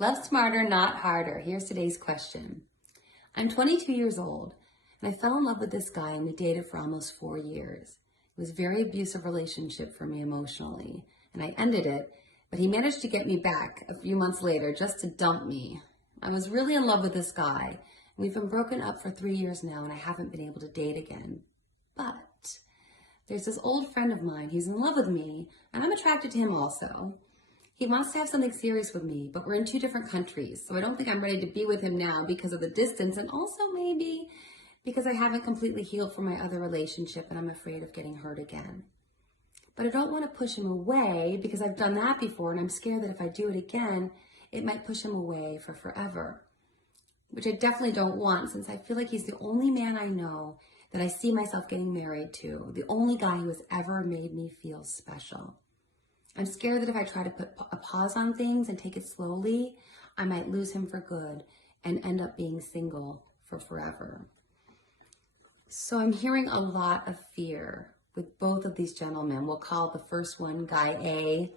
Love smarter, not harder. Here's today's question. I'm 22 years old, and I fell in love with this guy, and we dated for almost 4 years. It was a very abusive relationship for me emotionally, and I ended it, but he managed to get me back a few months later just to dump me. I was really in love with this guy, and we've been broken up for 3 years now, and I haven't been able to date again. But there's this old friend of mine, he's in love with me, and I'm attracted to him also. He wants to have something serious with me, but we're in 2 different countries, so I don't think I'm ready to be with him now because of the distance, and also maybe because I haven't completely healed from my other relationship and I'm afraid of getting hurt again. But I don't want to push him away because I've done that before, and I'm scared that if I do it again, it might push him away for forever, which I definitely don't want, since I feel like he's the only man I know that I see myself getting married to, the only guy who has ever made me feel special. I'm scared that if I try to put a pause on things and take it slowly, I might lose him for good and end up being single for forever. So I'm hearing a lot of fear with both of these gentlemen. We'll call the first one Guy A,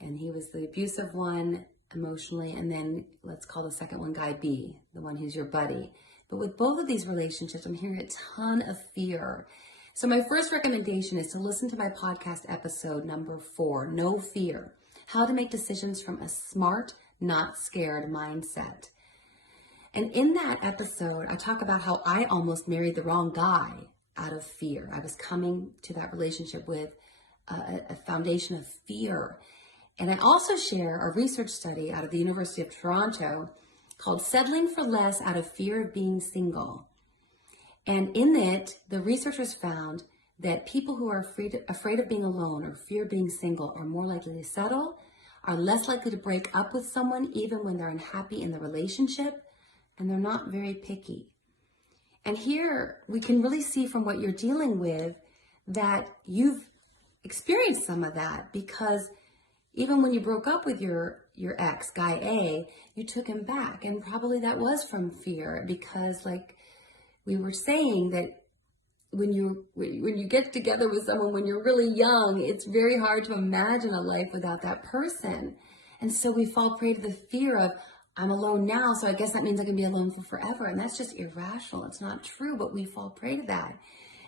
and he was the abusive one emotionally, and then let's call the second one Guy B, the one who's your buddy. But with both of these relationships, I'm hearing a ton of fear. So my first recommendation is to listen to my podcast episode number 4, No Fear, How to Make Decisions from a Smart, Not Scared Mindset. And in that episode, I talk about how I almost married the wrong guy out of fear. I was coming to that relationship with a foundation of fear. And I also share a research study out of the University of Toronto called Settling for Less Out of Fear of Being Single. And in it, the researchers found that people who are afraid of being alone or fear of being single are more likely to settle, are less likely to break up with someone even when they're unhappy in the relationship, and they're not very picky. And here we can really see from what you're dealing with that you've experienced some of that, because even when you broke up with your ex, Guy A, you took him back, and probably that was from fear, because like we were saying that when you get together with someone when you're really young, it's very hard to imagine a life without that person. And so we fall prey to the fear of, I'm alone now, so I guess that means I can be alone for forever. And that's just irrational. It's not true, but we fall prey to that.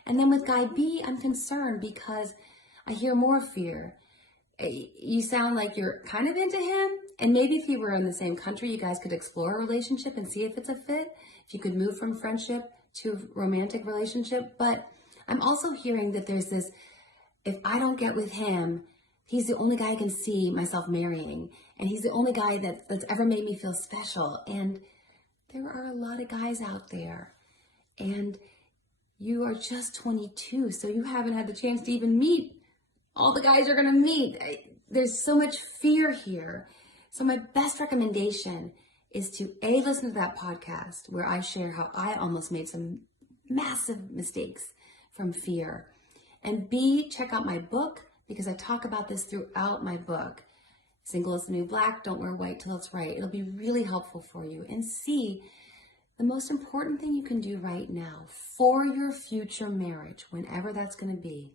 And then with Guy B, I'm concerned because I hear more fear. You sound like you're kind of into him, and maybe if you were in the same country, you guys could explore a relationship and see if it's a fit, if you could move from friendship to a romantic relationship. But I'm also hearing that there's this, if I don't get with him, he's the only guy I can see myself marrying, and he's the only guy that's ever made me feel special. And there are a lot of guys out there, and you are just 22, so you haven't had the chance to even meet all the guys you're going to meet. There's so much fear here. So my best recommendation is to A, listen to that podcast where I share how I almost made some massive mistakes from fear. And B, check out my book, because I talk about this throughout my book. Single is the New Black, Don't Wear White Till It's Right. It'll be really helpful for you. And C, the most important thing you can do right now for your future marriage, whenever that's going to be,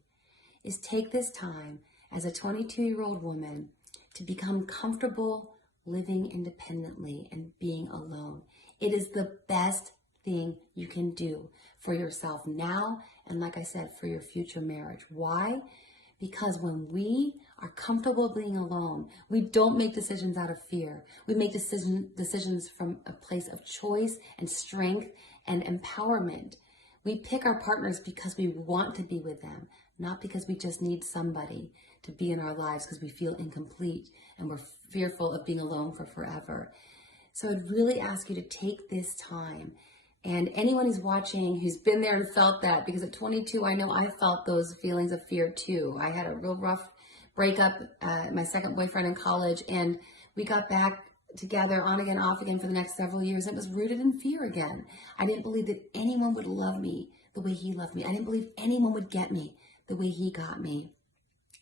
is take this time as a 22-year-old woman to become comfortable living independently and being alone. It is the best thing you can do for yourself now, and like I said, for your future marriage. Why? Because when we are comfortable being alone, we don't make decisions out of fear. We make decisions from a place of choice and strength and empowerment. We pick our partners because we want to be with them, not because we just need somebody to be in our lives because we feel incomplete and we're fearful of being alone for forever. So I'd really ask you to take this time. And anyone who's watching who's been there and felt that, because at 22, I know I felt those feelings of fear too. I had a real rough breakup, my second boyfriend in college, and we got back together on again, off again for the next several years. It was rooted in fear again. I didn't believe that anyone would love me the way he loved me. I didn't believe anyone would get me the way he got me.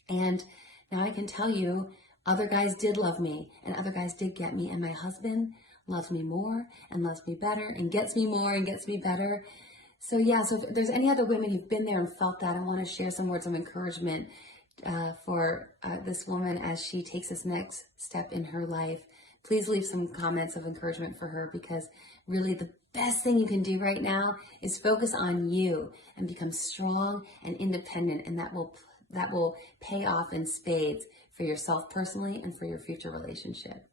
And now I can tell you, other guys did love me, and other guys did get me, and my husband loves me more and loves me better and gets me more and gets me better. So yeah, so if there's any other women who've been there and felt that, I want to share some words of encouragement for this woman as she takes this next step in her life, please leave some comments of encouragement for her, because really the best thing you can do right now is focus on you and become strong and independent, and that will pay off in spades for yourself personally and for your future relationship.